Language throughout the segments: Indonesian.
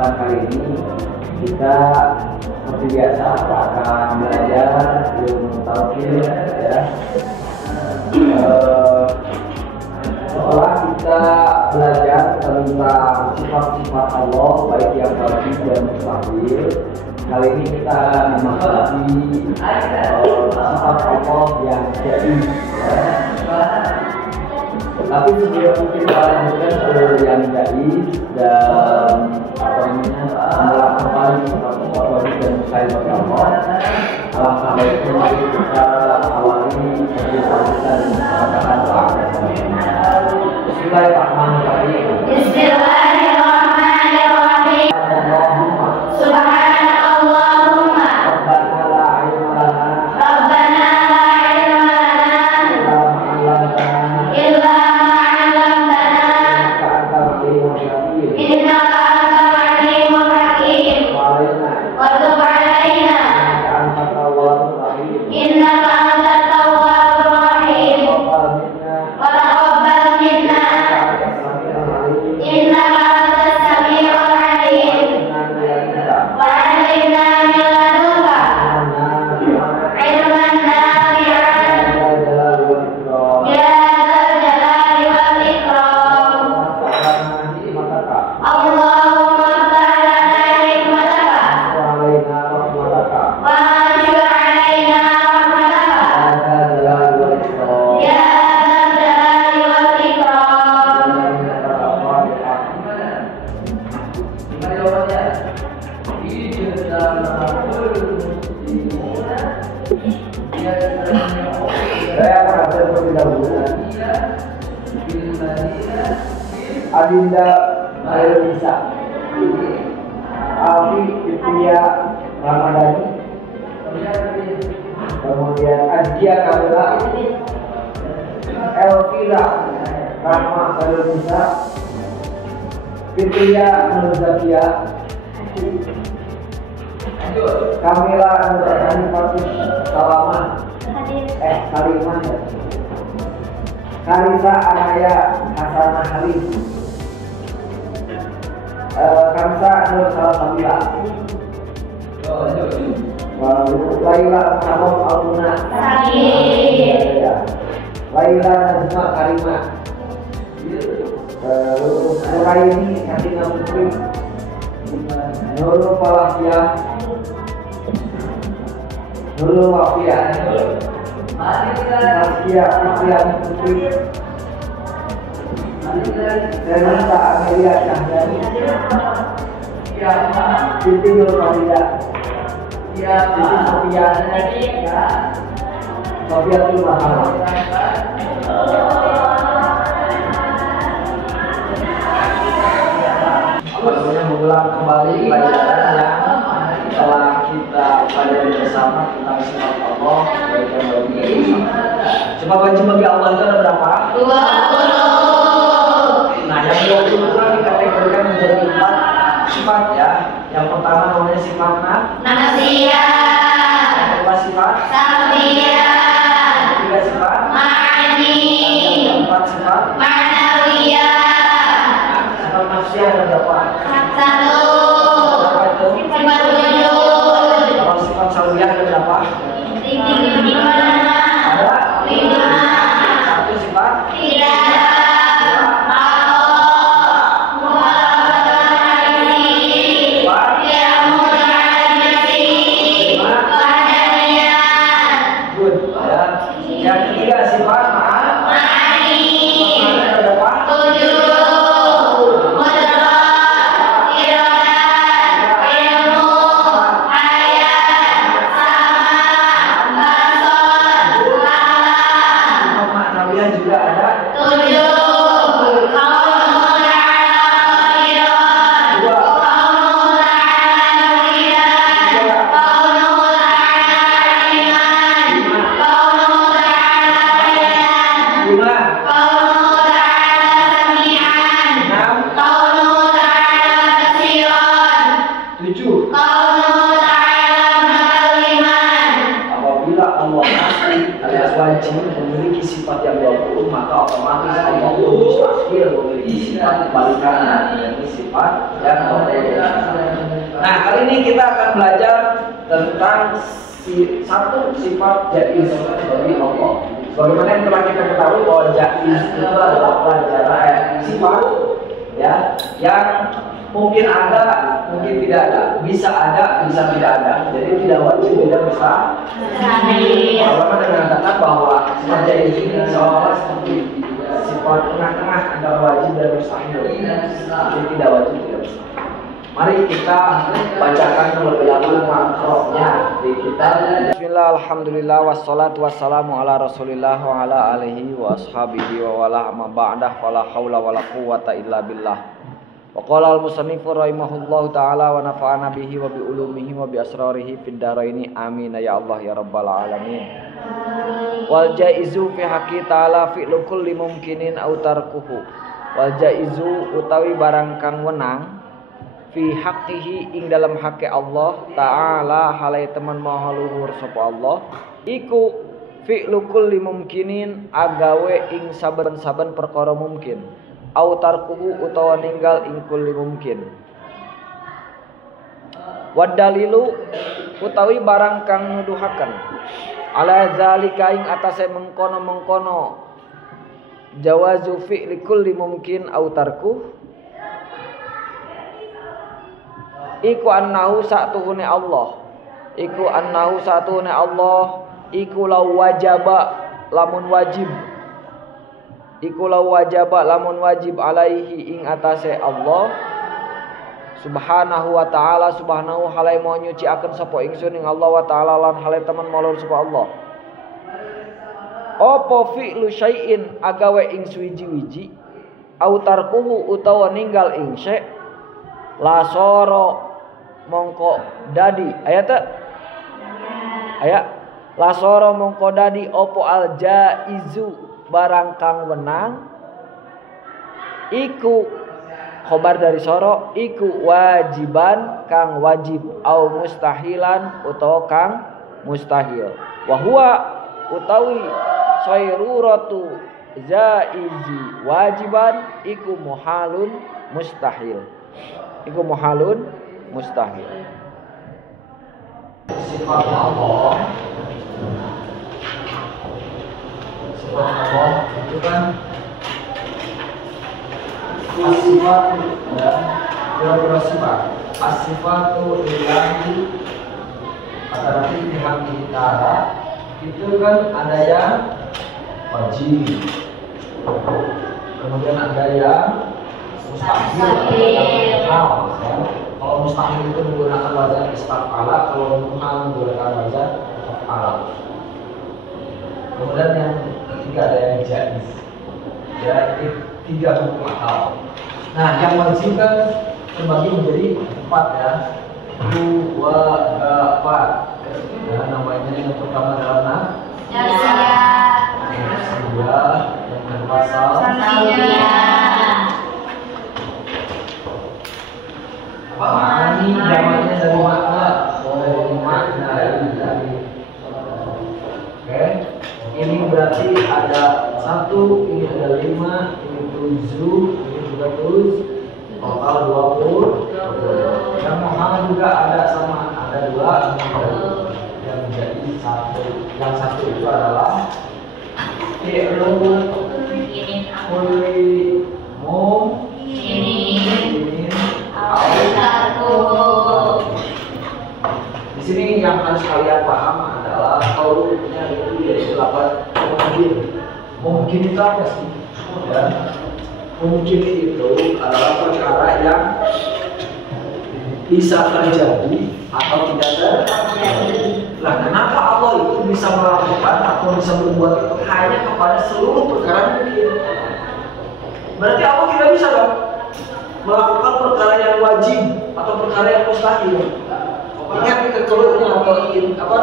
kesempatan kali ini kita seperti biasa akan belajar ilmu tauhid ya. Setelah kita belajar tentang sifat-sifat Allah baik yang wajib dan mustahil, kali ini kita akan memasuki sifat Allah yang jadi ya. Tapi sebelum kita lanjutkan ke yang jadi dan menolak kembali sifat-sifat wajib dan mustahil bagi Allah, alangkah baiknya mari kita awali kehidupan kita dengan perkataan doa. Bismillahirrahmanirrahim. Bismillahirrahmanirrahim. Subhanallahumma Rabbana la ilma lana Rabbana la ilma lana illa ma 'allamtana illa ma 'allamtana innaka antal alimul hakim. innaka antal alimul hakim Wa tub 'alaina wa tub 'alaina innaka antat tawwabur rahim. innaka antat tawwabur rahim Wa taqabbal minna wa taqabbal minna innaka antas sami'ul 'alim. innaka antas samii'ul 'alim Wa 'allimna min ladunka ilman nafi'an ya dzal jalali wal ikram. Allahumma ta'ala hikmataka wa anshur 'alaina rahmataka ya dzal jalali wal ikram. Saya akan baca terlebih dahulu. Adinda Mailisa, Alfi Fitria Ramadhani, kemudian Azia Kamila, Elvira Rahma Mailisa, Fitria Nurzakia, Kamila Nurzakia Fatih Salaman, Karimah ya. Karisa Anaya Hasanah Halim, Kamsa Nur Salamila, Laila Kamom Almuna, Laila Najma Karimah, Nuraini Katina Putri, Nurul Falahiyah, Nurul Wafiyah, Taskia Fitriani Putri, Renata Amelia Syahdani, Siti Nur Fadilah, Siti Sofiatul Mahamad. Kemudian mengulang kembali pelajaran yang telah kita pelajari bersama tentang sifat Allah baik yang wajib dan mustahil. Sifat wajib bagi Allah itu ada berapa? 20. Nah, yang 20 dikategorikan menjadi 4 sifat ya. Yang pertama namanya sifat Nafsiyah, yang kedua sifat, Salbiyah, yang ketiga sifat, Ma'ani, yang keempat sifat. Ma'nawiyah. Sifat nafsiyah ada berapa? 1. Berapa itu? Sifat wujud. Kalau sifat salbiyah ada berapa? 5. Ada 5. 1 sifat. Tidak ada. Good ya. Yang ketiga sifat ma'ani ada berapa? 7. Mudrak, iradat, ilmu, mustahil memiliki sifat kebalikannya, yaitu sifat yang berbeda. Nah, kali ini kita akan belajar tentang satu sifat jaiz bagi Allah. Bagaimana yang telah kita ketahui bahwa jaiz itu adalah pelajaran sifat ya yang mungkin ada, mungkin tidak ada, bisa tidak ada. Jadi tidak wajib, tidak bisa. Bagaimana dengan kata bahwa sifat jaiz ini seolah seperti sifat tengah-tengah antara wajib dan mustahil. Jadi tidak wajib, tidak bisa. Mari kita bacakan terlebih dahulu makhrajnya di kitab. Bismillah, alhamdulillah, wassalatu wassalamu ala rasulillah wa ala alihi wa ashabihi wa wala amma ba'dah wala hawla wala quwwata illa billah. Wa qala al-musannifu rahimahullahu ta'ala wa nafa'ana bihi wa bi ulumihi wa bi asrarihi fid dharaini amin ya Allah ya rabbal alamin. Wal jaizu fi haqqi ta'ala fi'lu kulli mumkinin aw tarkuhu. Wal jaizu utawi barang kang wenang fi haqqihi ing dalam haqqi Allah ta'ala halai teman maha luhur sapa Allah iku fi'lu kulli mumkinin agawe ing saben-saben perkara mungkin au tarkuhu utawa ninggal ing kulli mumkin. Wad dalilu utawi barang kang nuduhaken ala zalika ing atase mengkono-mengkono jawazu fi'li kulli mumkin au tarkuh iku annahu sa'tuhune Allah iku annahu sa'tuhune Allah iku law wajaba lamun wajib iku law wajaba lamun wajib alaihi ing atase Allah subhanahu wa ta'ala subhanahu halai mau nyuciaken sapa ingsun ing Allah wa ta'ala lan halai temen maulur sapa Allah apa fi'lu syai'in agawe ing suwiji-wiji au tarkuhu utawa ninggal ing syai' la soro mongko dadi ayat lasoro mongko dadi opo al jaizu barang kang wenang iku khobar dari soro iku wajiban kang wajib au mustahilan utawa kang mustahil wa huwa utawi sayruratu jaizi wajiban iku muhalun mustahil mustahil. Sifat Allah itu kan sifat ya, berapa sifat? As-sifatu lillahi atau pihak kita itu kan ada yang wajib, kemudian ada yang mustahil. Kalau mustahil itu menggunakan wazan istaf'ala, kalau muhal menggunakan wazan af'ala. Kemudian yang ketiga ada yang jaiz. Jadi tiga hukum akal. Nah, yang wajib kan terbagi menjadi 4 ya. 2, 3, 4. Ya, namanya yang pertama adalah nafsiyah, yang kedua ini namanya dari makna dari oke. Ini berarti ada 1, ini ada 5, ini 7, ini juga 7, total 20. Yang mahal juga ada sama, ada 2, yang menjadi 1. Yang 1 itu adalah fi'lu kulli di sini yang harus kalian paham adalah kaulnya itu yaitu apa mungkin itu apa sih? Ya. Mungkin itu adalah perkara yang bisa terjadi atau tidak terjadi. Nah, kenapa Allah itu bisa melakukan atau bisa berbuat itu hanya kepada seluruh perkara mungkin? Berarti Allah tidak bisa dong melakukan perkara yang wajib atau perkara yang mustahil. Ingat kekeluarnya atau apa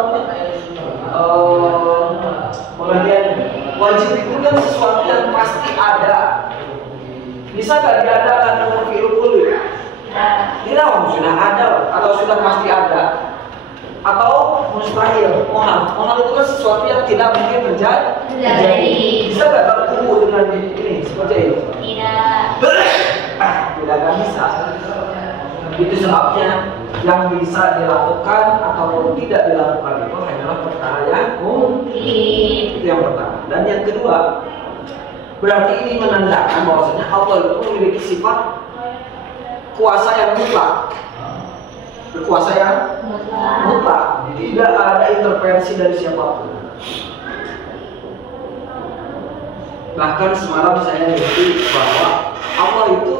pengertian wajib itu kan sesuatu yang pasti ada. Bisa nggak diadakan dengan fi'il? Tidak, sudah ada atau sudah pasti ada. Atau mustahil, mohal itu kan sesuatu yang tidak mungkin terjadi. Bisa nggak bertemu dengan ini seperti itu? Tidak. Itu sebabnya yang bisa dilakukan ataupun tidak dilakukan itu hanyalah perkara yang mungkin. Itu yang pertama. Dan yang kedua, berarti ini menandakan bahwasanya Allah itu memiliki sifat kuasa yang mutlak. Berkuasa yang mutlak. Tidak ada intervensi dari siapapun. Bahkan semalam saya ngerti bahwa Allah itu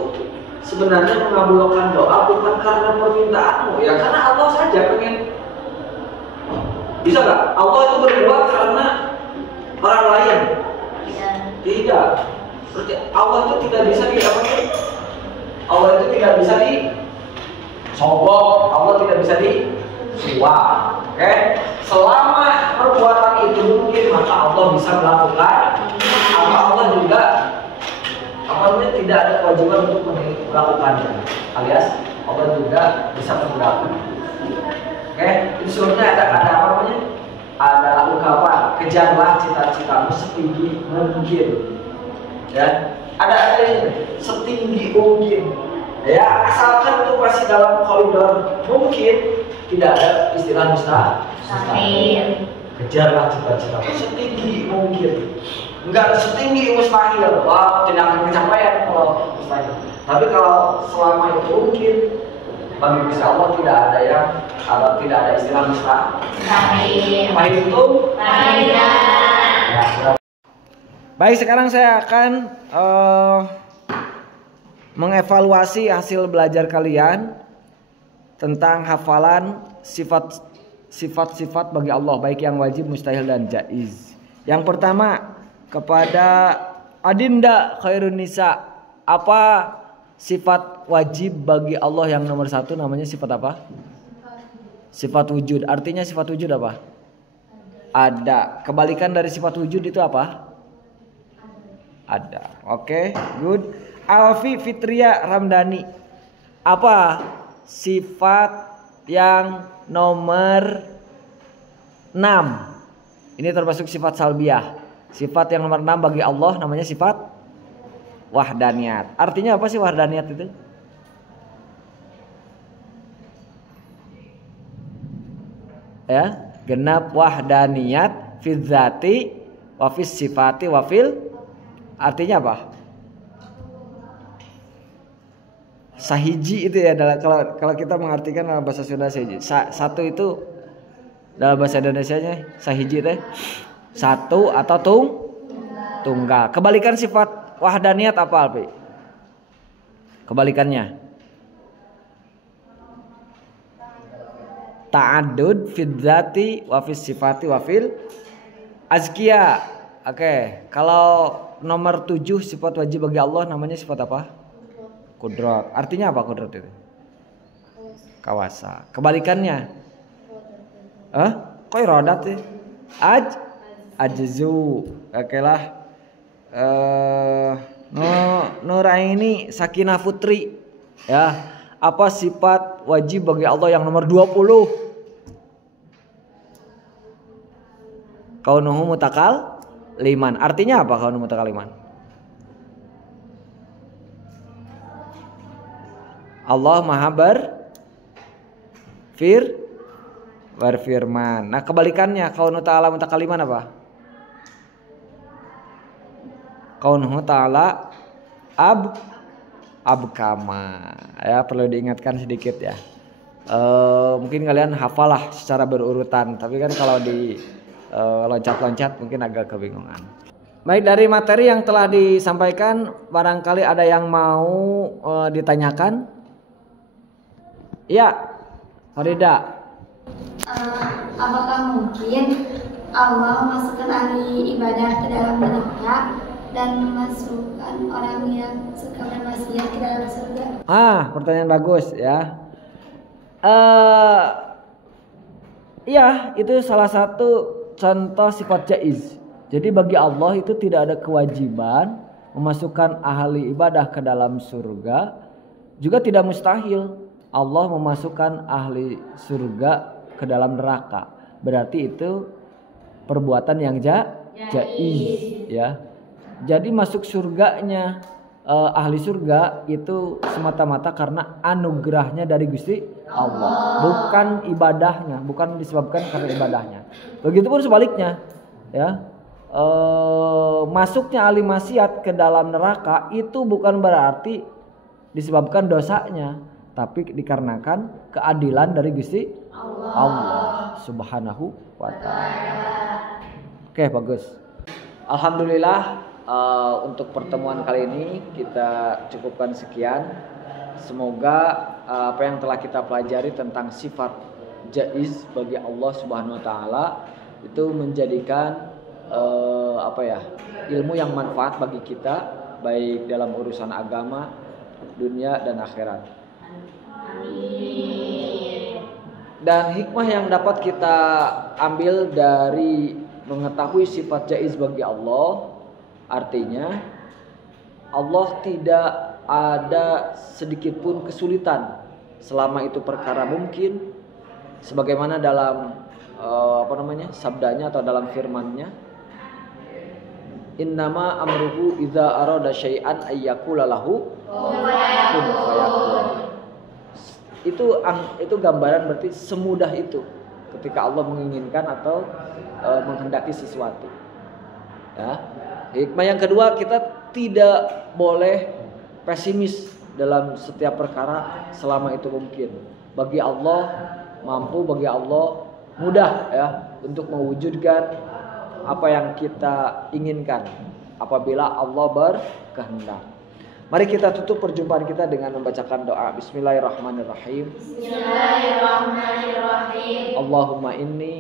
sebenarnya mengabulkan doa bukan karena permintaanmu, ya karena Allah saja pengen. Bisa nggak? Allah itu berbuat karena orang lain? Tidak. Berarti Allah itu tidak bisa Allah itu tidak bisa disogok, Allah tidak bisa disuap. Oke? Selama perbuatan itu mungkin, maka Allah bisa melakukan. Maka Allah juga tidak ada kewajiban untuk melakukannya, alias Allah juga bisa menggunakan. Oke, itu sebabnya ada apa namanya? Ada ungkapan, kejarlah cita-citamu setinggi mungkin. Ya, ada ini setinggi mungkin. Ya, asalkan itu masih dalam koridor mungkin, tidak ada istilah mustahil. Kejarlah cita-citamu setinggi mungkin. Enggak setinggi mustahil, wah tidak akan kecapean kalau mustahil. Tapi kalau selama itu mungkin, bagi Gusti Allah tidak ada tidak ada istilah mustahil. Baik itu. Baik, sekarang saya akan mengevaluasi hasil belajar kalian tentang hafalan sifat-sifat bagi Allah, baik yang wajib, mustahil dan jaiz. Yang pertama, kepada Adinda Khairunisa, apa sifat wajib bagi Allah yang nomor satu? Namanya sifat apa? Sifat wujud. Artinya sifat wujud apa? Ada. Kebalikan dari sifat wujud itu apa? Ada. Oke, good. Alfi Fitria Ramdhani, apa sifat yang nomor 6? Ini termasuk sifat salbiah. Sifat yang nomor 6 bagi Allah namanya sifat wahdaniyat. Artinya apa sih wahdaniyat itu? Ya, genap wahdaniyat fi dzati wa fis sifati wa fil. Artinya apa? Sahiji itu ya, kalau kita mengartikan dalam bahasa Sunda sahiji. Satu itu dalam bahasa Indonesianya sahiji teh satu atau tunggal. Kebalikan sifat wahdaniyat apa, Alfi? Kebalikannya ta'addud fid dzati wa fis sifati wa fil azkiya. Oke, kalau nomor 7 sifat wajib bagi Allah namanya sifat apa? Kudrat. Artinya apa kudrat itu? Kawasa. Kebalikannya? Kok irodat sih? Ajzu. Oke lah. Nuraini Sakinah Putri. Ya. Apa sifat wajib bagi Allah yang nomor 20? Kaunuhu mutakal liman. Artinya apa kaunuhu mutakal liman? Allah Maha berfirman. Nah, kebalikannya kaunuhu ta'ala mutakaliman apa? Kaunuhu ta'ala abkama. Ya, perlu diingatkan sedikit ya. Mungkin kalian hafal lah secara berurutan, tapi kan kalau di loncat-loncat mungkin agak kebingungan. Baik, dari materi yang telah disampaikan barangkali ada yang mau ditanyakan? Ya, Farida. Apakah mungkin Allah memasukkan ahli ibadah ke dalam neraka dan memasukkan orang yang suka bermaksiat ke dalam surga? Pertanyaan bagus ya. Iya, itu salah satu contoh sifat jaiz. Jadi bagi Allah itu tidak ada kewajiban memasukkan ahli ibadah ke dalam surga, juga tidak mustahil Allah memasukkan ahli surga ke dalam neraka. Berarti itu perbuatan yang jaiz ya. Jadi masuk surganya ahli surga itu semata-mata karena anugerahnya dari Gusti Allah, bukan ibadahnya, bukan disebabkan karena ibadahnya. Begitupun sebaliknya, ya, masuknya ahli maksiat ke dalam neraka itu bukan berarti disebabkan dosanya, tapi dikarenakan keadilan dari Gusti Allah Subhanahu wa Ta'ala. Oke, bagus. Alhamdulillah, untuk pertemuan kali ini kita cukupkan sekian. Semoga apa yang telah kita pelajari tentang sifat jaiz bagi Allah Subhanahu wa Ta'ala itu menjadikan ilmu yang manfaat bagi kita, baik dalam urusan agama, dunia dan akhirat. Dan hikmah yang dapat kita ambil dari mengetahui sifat jaiz bagi Allah, artinya Allah tidak ada sedikit pun kesulitan selama itu perkara mungkin, sebagaimana dalam sabdanya atau dalam firman-Nya, innama amruhu idza arada syai'an ayyaqula lahu kun fayakun. Itu gambaran berarti semudah itu ketika Allah menginginkan atau menghendaki sesuatu. Ya. Hikmah yang kedua, kita tidak boleh pesimis dalam setiap perkara selama itu mungkin. Bagi Allah mampu, bagi Allah mudah ya untuk mewujudkan apa yang kita inginkan apabila Allah berkehendak. Mari kita tutup perjumpaan kita dengan membacakan doa. Bismillahirrahmanirrahim. Bismillahirrahmanirrahim. Allahumma inni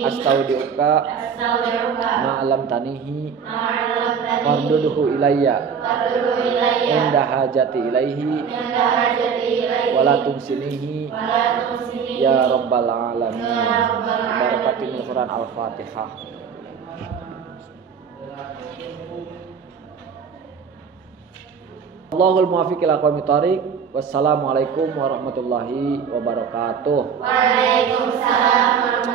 astaudiuka ma'alam tanihi farduduhu ilayya inda hajati ilaihi wala tumsinihi ya rabbal alamin. Barakatil Quran Al-Fatihah. Allahul muwaffiq ila aqwamit thoriq. Wassalamualaikum warahmatullahi wabarakatuh. Waalaikumsalam warahmatullahi wabarakatuh.